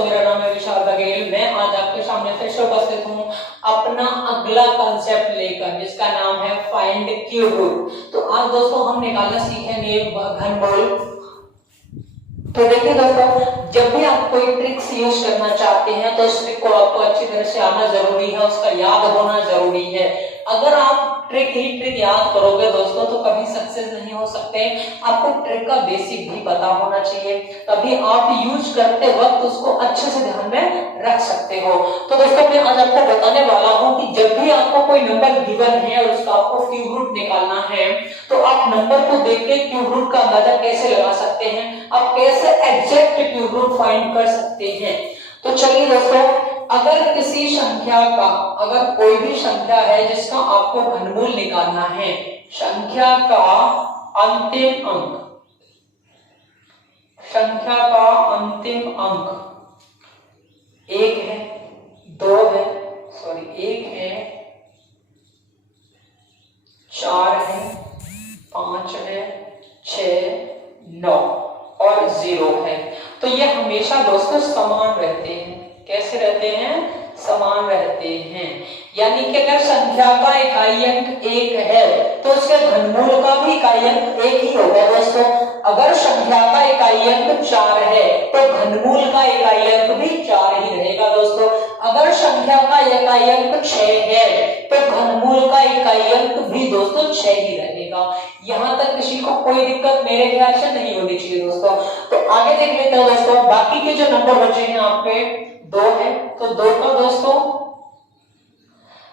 दोस्तों, मेरा नाम है विशाल बघेल। मैं आज आपके सामने फिर से उपस्थित हूँ अपना अगला कंसेप्ट लेकर, जिसका नाम है फाइंड क्यूब रूट। तो आज दोस्तों हम निकालना सीखेंगे घनमूल। तो देखिए दोस्तों, जब भी आप कोई ट्रिक्स यूज करना चाहते हैं तो उस ट्रिक को आपको अच्छी तरह से आना जरूरी है, उसका याद होना जरूरी है। अगर आप ट्रिक याद करोगे दोस्तों तो कभी सक्सेस नहीं हो सकते। आपको ट्रिक का बेसिक भी पता होना चाहिए, तभी आप यूज करते वक्त उसको अच्छे से ध्यान में रख सकते हो। तो दोस्तों, मैं आज आपको बताने वाला हूं कि जब भी आपको कोई नंबर गिवन है और उसका आपको क्यूब रूट निकालना है तो आप नंबर को देख के क्यूब रूट का अंदाजा कैसे लगा सकते हैं, आप कैसे एग्जैक्ट क्यूब रूट फाइंड कर सकते हैं। तो चलिए दोस्तों, अगर किसी संख्या का, अगर कोई भी संख्या है जिसका आपको घनमूल निकालना है, संख्या का अंतिम अंक, संख्या का अंतिम अंक 1 है, 2 है, 1 है, 4 है, 5 है, 6, 9 और 0 है, तो ये हमेशा दोस्तों समान रहते हैं। कैसे रहते हैं? समान रहते हैं। यानी कि अगर संख्या का इकाई अंक 1 है तो उसके घनमूल का भी इकाई अंक 1 ही होगा दोस्तों। अगर संख्या का इकाई अंक 4 है तो घनमूल का इकाई अंक भी 4 ही रहेगा दोस्तों। अगर संख्या का इकाई अंक 6 है तो घनमूल का इकाई अंक भी दोस्तों 6 ही रहेगा। यहाँ तक किसी को कोई दिक्कत मेरे ख्याल से नहीं होनी चाहिए दोस्तों। तो आगे देख लेते हैं दोस्तों, बाकी के जो नंबर बचे हैं आपके 2 है, तो 2 का दोस्तों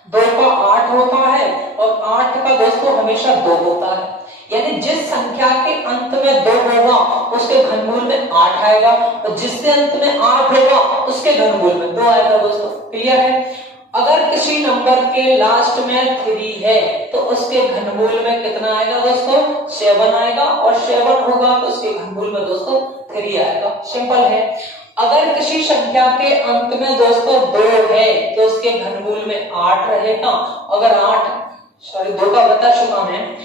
2 का 8 होता है और 8 का दोस्तों हमेशा 2 होता है। यानी जिस संख्या के अंत में 2 होगा उसके घनमूल में 8 आएगा और जिसके अंत में 8 होगा उसके घनमूल में 2 आएगा दोस्तों। क्लियर है? अगर किसी नंबर के लास्ट में 3 है तो उसके घनमूल में कितना आएगा दोस्तों? 7 आएगा और 7 होगा तो उसके घनमूल में दोस्तों 3 आएगा। सिंपल है। अगर किसी संख्या के अंत में दोस्तों 2 है तो उसके घनमूल में 8 रहेगा। अगर 2 का बता चुका मैं।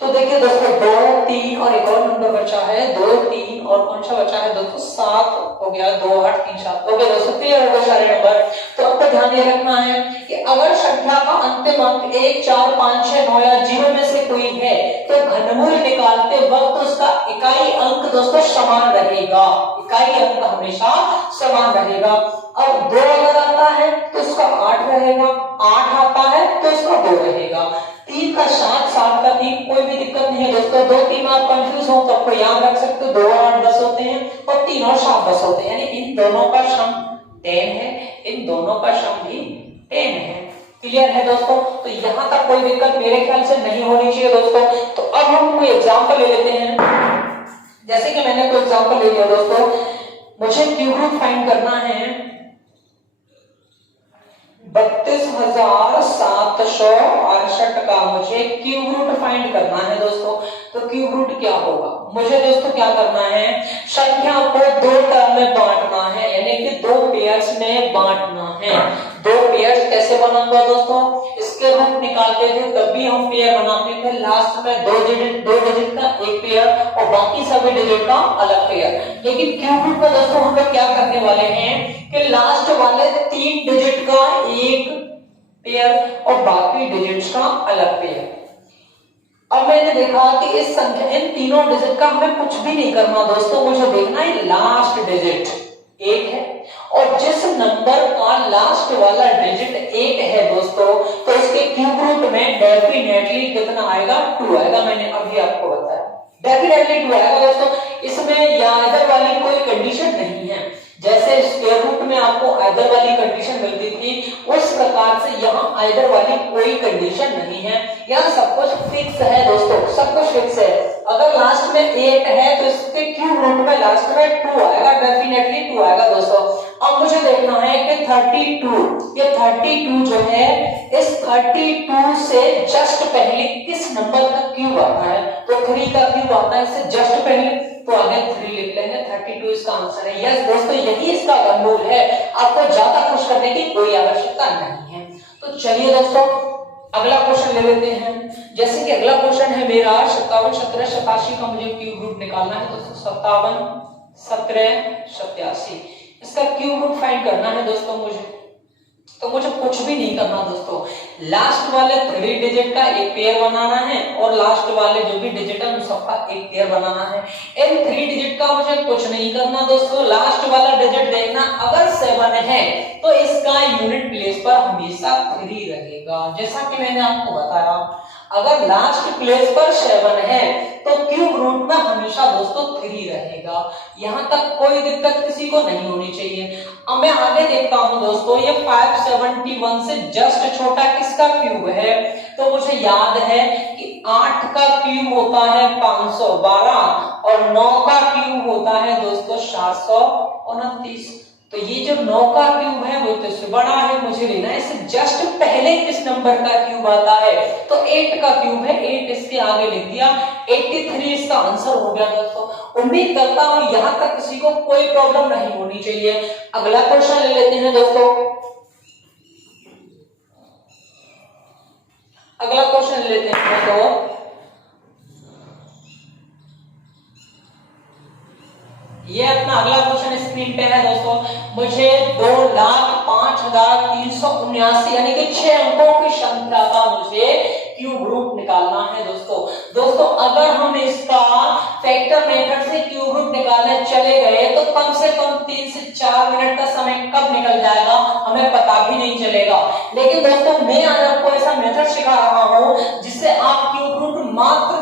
तो देखिए दोस्तों, 2, 3 और एक और नंबर बचा है, 2, 3 और कौन सा बचा है दोस्तों? 7 हो गया, 2, 8, 3, 7। ओके दोस्तों, क्लियर हो गए सारे नंबर। तो आपको ध्यान ये रखना है कि अगर संख्या का अंतिम अंक 1, 4, 5, 6, 9 या 0 में से कोई है तो घनमूल निकालते वक्त उसका इकाई अंक दोस्तों समान रहेगा। इकाई अंक हमेशा समान रहेगा। अब 2 अगर आता है तो उसका 8 रहेगा, 8 आता है तो इसका 2 रहेगा, 3 का 7, 7 का 3, कोई भी दिक्कत नहीं है दोस्तों। 2, 3 में आप कंफ्यूज हो तो आपको याद रख सकते हो, 2 और 8 10 होते हैं और 3 और 7 10 होते हैं। यानी इन दोनों का सम 10 है, इन दोनों का सम भी 10 है। क्लियर है दोस्तों? तो यहां तक कोई दिक्कत मेरे ख्याल से नहीं होनी चाहिए दोस्तों। तो अब हम कोई एग्जांपल ले लेते हैं। जैसे कि मैंने कोई एग्जांपल ले लिया दोस्तों, मुझे क्यूब रूट फाइंड करना है 32,768 का मुझे क्यूब रूट फाइंड करना है दोस्तों। तो क्यूब रूट क्या होगा? मुझे दोस्तों क्या करना है? संख्या को 2 टर्म में बांटना है, यानी कि 2 पेयर्स में बांटना है। 2 पेयर्स कैसे बनाऊंगा दोस्तों? इसके रूट निकालते थे तब भी हम पेयर बनाते थे, लास्ट में 2 डिजिट का एक पेयर और बाकी सभी डिजिट का अलग पेयर। लेकिन क्यूब रूट में दोस्तों हम लोग क्या करने वाले हैं कि लास्ट वाले 3 डिजिट का एक पेयर और बाकी डिजिट्स का अलग पेयर। अब मैंने देखा कि इस संख्या, इन तीनों डिजिट का हमें कुछ भी नहीं करना दोस्तों, मुझे देखना है लास्ट डिजिट 1 है और जिस नंबर का लास्ट वाला डिजिट 1 है दोस्तों तो इसके क्यूब रूट में डेफिनेटली कितना आएगा? 2 आएगा। मैंने अभी आपको बताया डेफिनेटली 2 आएगा दोस्तों। इसमें या इधर वाली कोई कंडीशन नहीं है। जैसे स्क्वायर रूट में आपको आइदर वाली कंडीशन मिलती थी उस प्रकार से यहाँ आइदर वाली कोई कंडीशन नहीं है। यहाँ सब कुछ फिक्स है दोस्तों, सब कुछ फिक्स है। अगर लास्ट में 8 है तो इसके क्यूब रूट में लास्ट में 2 आएगा, डेफिनेटली 2 आएगा दोस्तों। अब मुझे देखना है कि 32, ये 32 जो है इस 32 से जस्ट पहले किस नंबर का क्यूब आता है? तो 3 का क्यूब आता है इससे जस्ट पहले, तो आगे 3 लिख लेंगे। 32 इसका आंसर है। यस दोस्तों, यही इसका घनमूल है। आपको ज्यादा कुछ करने की कोई आवश्यकता नहीं है। तो चलिए दोस्तों अगला क्वेश्चन ले लेते हैं। जैसे कि अगला क्वेश्चन है मेरा 57, 17, 87 का मुझे क्यूब रूट निकालना है। तो 57, 17, 87 इसका क्यूब रूट फाइंड करना है दोस्तों मुझे, तो मुझे कुछ भी नहीं करना दोस्तों, लास्ट वाले 3 डिजिट का एक पेयर बनाना है और लास्ट वाले जो भी डिजिट है उन सबका एक पेयर बनाना है। इन 3 डिजिट का मुझे कुछ नहीं करना दोस्तों, लास्ट वाला डिजिट देखना, अगर 7 है तो इसका यूनिट प्लेस पर हमेशा 3 रहेगा। जैसा कि मैंने आपको बताया, अगर लास्ट प्लेस पर 7 है तो क्यूब रूट में हमेशा दोस्तों 3 रहेगा। यहां तक कोई दिक्कत किसी को नहीं होनी चाहिए। अब मैं आगे देखता हूं दोस्तों, ये 571 से जस्ट छोटा किसका क्यूब है, तो मुझे याद है कि 8 का क्यूब होता है 512 और 9 का क्यूब होता है दोस्तों 429। तो ये जो 9 का क्यूब है वो तो इससे बड़ा है, मुझे लेना है इससे जस्ट पहले किस नंबर का क्यूब आता है, तो 8 का क्यूब है, 8 इसके आगे लिख दिया, 83 इसका आंसर हो गया दोस्तों। उम्मीद करता हूं यहां तक किसी को कोई प्रॉब्लम नहीं होनी चाहिए। अगला क्वेश्चन ले लेते हैं दोस्तों, अगला क्वेश्चन लेते हैं दोस्तों। ये अपना अगला क्वेश्चन स्क्रीन पे है दोस्तों। मुझे 2,05,379 यानी कि 6 अंकों की संख्या का मुझे क्यूब रूट निकालना है दोस्तों। दोस्तों अगर हम इसका फैक्टर मेथड से क्यूब रूट निकालने चले गए तो कम से कम 3 से 4 मिनट का समय कब निकल जाएगा हमें पता भी नहीं चलेगा। लेकिन दोस्तों मैं आज आपको ऐसा मेथड सिखा रहा हूं जिससे आप क्यूब रूट मात्र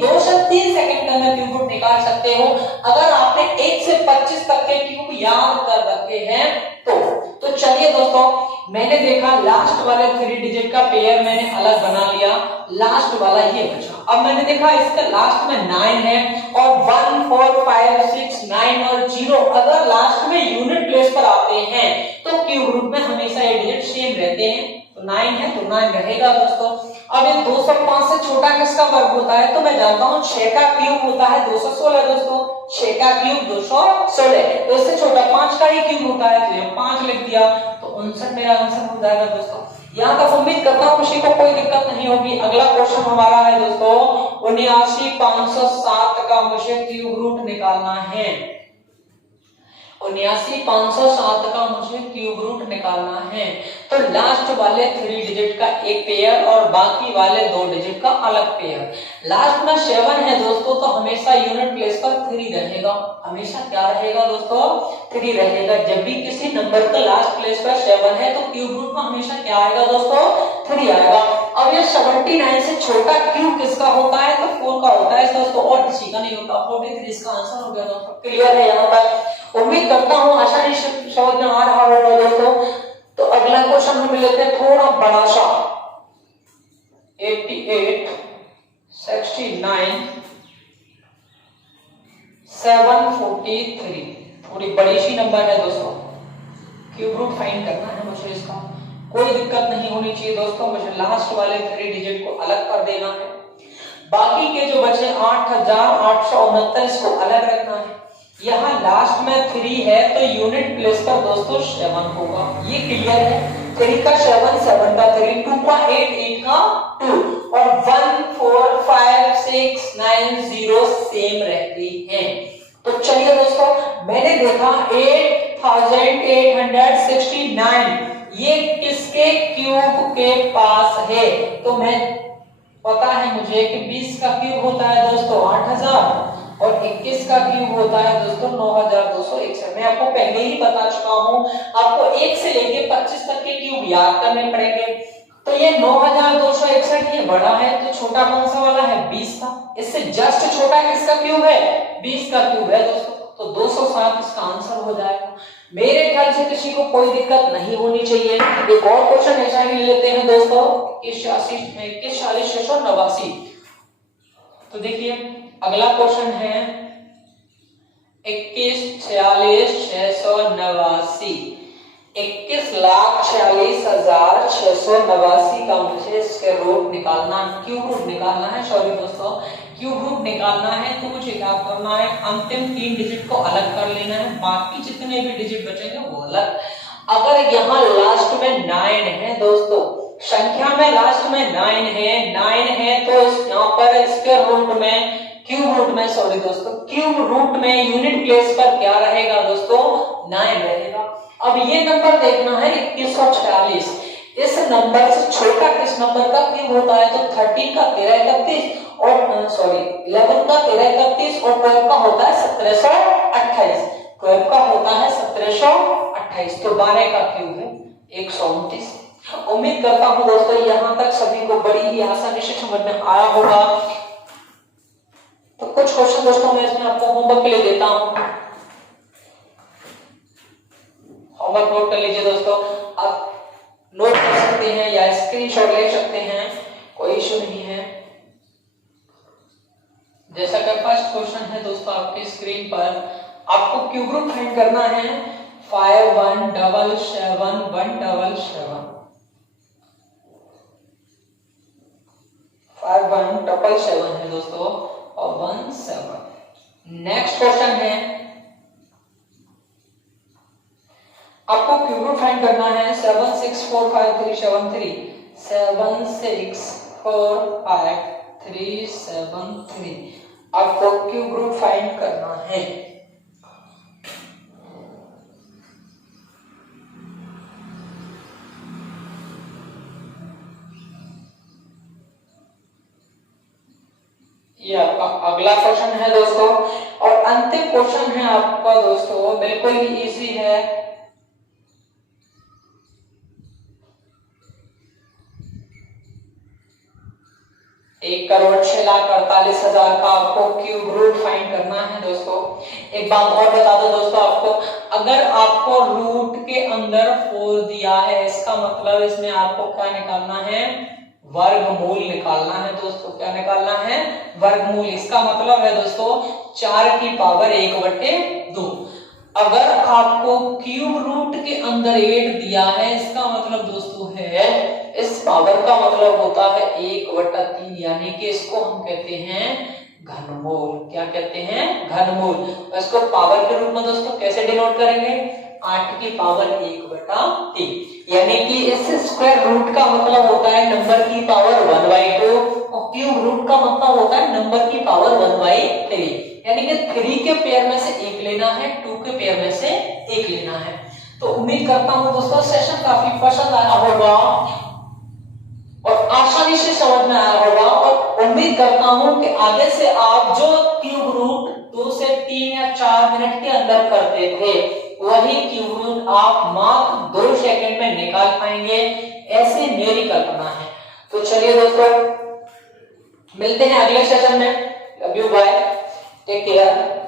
2 से 3 सेकंड के अंदर क्यूब रूट निकाल सकते हो। अगर आपने 1 से 25 तक के क्यूब याद कर रखे हैं तो चलिए दोस्तों, मैंने देखा लास्ट वाले 3 डिजिट का पेयर मैंने अलग बना लिया, लास्ट वाला ये बचा। अब मैंने देखा इसका लास्ट में 9 है और 1 4 5 6 9 और 0 अगर लास्ट में यूनिट प्लेस पर आते हैं तो क्यूब रूट में हमेशा ये डिजिट सेम रहते हैं। तो 9 है तो 9 रहेगा दोस्तों। अब ये 205 से छोटा किसका वर्ग होता है, तो मैं जानता हूं 6 का क्यूब होता है 216 दोस्तों, 6 का क्यूब 216, तो इससे छोटा 5 का ही क्यूब होता है, तो ये 5 लिख दिया, तो 59 मेरा आंसर हो जाएगा दोस्तों। यहां तक उम्मीद करता हूं किसी को कोई दिक्कत नहीं होगी। अगला क्वेश्चन हमारा है दोस्तों 79,507 का मुझे क्यूब रूट निकालना है। 79,507 का मुझे क्यूब रूट निकालना है। तो लास्ट वाले 3 डिजिट का एक पेयर और बाकी वाले 2 डिजिट का अलग पेयर। लास्ट में 7 है दोस्तों तो हमेशा यूनिट प्लेस पर 3 रहेगा। हमेशा क्या रहेगा दोस्तों, 3 रहेगा। जब भी किसी नंबर का लास्ट प्लेस पर 7 है तो क्यूब रूट में हमेशा क्या आएगा दोस्तों, 3 आएगा। अब ये 79 से छोटा क्यूब किसका होता है, तो 4 का होता है दोस्तों, और किसी का नहीं होता। 43 इसका आंसर हो गया दोस्तों। क्लियर है यहाँ तक? उम्मीद करता हूं आसानी से समझ में आ रहा होगा दोस्तों। तो अगला क्वेश्चन हम लेते हैं थोड़ा बड़ा सा, 88 69 743, थोड़ी बड़ी सी नंबर है दोस्तों। क्यूब रूट फाइंड करना है मुझे इसका, कोई दिक्कत नहीं होनी चाहिए दोस्तों। मुझे लास्ट वाले 3 डिजिट को अलग कर देना है, बाकी के जो बचे 8,869 को अलग रखना है। यहाँ लास्ट में 3 है तो यूनिट प्लेस पर दोस्तों 7 होगा, ये क्लियर है। 3 का 7, 7 का 3, 2 का 8, 8 का 2 और 1 4 5 6 9 0 सेम रहती हैं। तो चलिए दोस्तों, मैंने देखा 8,869 ये किसके क्यूब के पास है, तो मैं पता है मुझे कि 20 का क्यूब होता है दोस्तों 8000 और 21 का क्यूब होता है दोस्तों 9261। मैं आपको पहले ही बता चुका हूं, आपको 1 से लेके 25 तक के क्यूब याद करने पड़ेंगे। तो ये 9261 ये बड़ा है, तो छोटा कौन सा वाला है, 20 का। इससे जस्ट छोटा किसका क्यूब है, 20 का क्यूब है दोस्तों, तो 207 इसका आंसर हो जाएगा। मेरे ख्याल से किसी को कोई दिक्कत नहीं होनी चाहिए। एक और क्वेश्चन ऐसा ही लेते हैं दोस्तों 21,46,689। तो देखिए अगला क्वेश्चन है 21,46,689, 21,46,689 का मुझे इसके रूट निकालना, क्यूब रूट निकालना है, सॉरी दोस्तों क्यूब रूट निकालना है। तो मुझे क्या करना है, अंतिम 3 डिजिट को अलग कर लेना है, बाकी जितने भी डिजिट बचेंगे वो अलग। अगर यहाँ लास्ट में 9 है दोस्तों, संख्या में लास्ट में 9 है तो यहाँ पर इसके रूट में, क्यूब रूट में, सॉरी दोस्तों क्यूब रूट में यूनिट प्लेस पर क्या रहेगा दोस्तों, 9 रहेगा। अब ये नंबर देखना है 2146, इस नंबर से छोटा किस नंबर का क्यूब होता है? तो 13 का 1331 और सॉरी 11 का 1331 और 12 का होता है 1728, 12 का होता है 1728, तो 12 का क्यूब है 129। उम्मीद करता हूं दोस्तों यहां तक सभी को बड़ी ही आसानी से समझ में आया होगा। तो कुछ क्वेश्चन दोस्तों मैं इसमें आपको होमवर्क के लिए देता हूं, होमवर्क नोट कर लीजिए दोस्तों, आप नोट कर सकते हैं या स्क्रीनशॉट ले सकते हैं, कोई इश्यू नहीं है। जैसा कि फर्स्ट क्वेश्चन है दोस्तों आपके स्क्रीन पर, आपको क्यूब रूट फाइंड करना है 5177 5177 है दोस्तों और 17। नेक्स्ट क्वेश्चन है, आपको क्यूब रूट फाइंड करना है 764573 764573, आपको क्यूब रूट फाइंड करना है। ये आपका अगला क्वेश्चन है दोस्तों, और अंतिम क्वेश्चन है आपका दोस्तों, बिल्कुल ही इजी है। एक करोड़ 6,48,000 का आपको क्यूब रूट फाइंड करना है दोस्तों। एक बात और बता दो दोस्तों आपको, अगर आपको रूट के अंदर 4 दिया है, इसका मतलब इसमें आपको क्या निकालना है? वर्गमूल निकालना है दोस्तों। क्या निकालना है? वर्गमूल। इसका मतलब है दोस्तों 4 की पावर 1/2। अगर आपको क्यूब रूट के अंदर 8 दिया है, इसका मतलब दोस्तों है, इस पावर का मतलब होता है 1/3, यानी कि इसको हम कहते हैं घनमूल। क्या कहते हैं? घनमूल। इसको पावर के रूप में दोस्तों कैसे डिनोट करेंगे? 8 की पावर 1/3, यानी कि इस स्क्वायर रूट का मतलब होता है नंबर की पावर 1/2 और क्यूब रूट का मतलब होता है नंबर की पावर 1/3, यानी कि 3 के पेयर में से 1 लेना है, 2 के पेयर में से 1 लेना है। तो उम्मीद करता हूं दोस्तों सेशन काफी पसंद आया होगा और आसानी से समझ में आया होगा, और उम्मीद करता हूं कि आगे से आप जो क्यूब रूट 2 से 3 या 4 मिनट के अंदर करते थे, वही क्यूब रूट आप मात्र 2 सेकंड में निकाल पाएंगे, ऐसी मेरी कल्पना है। तो चलिए दोस्तों मिलते हैं अगले सेशन में। Love you, bye, take care.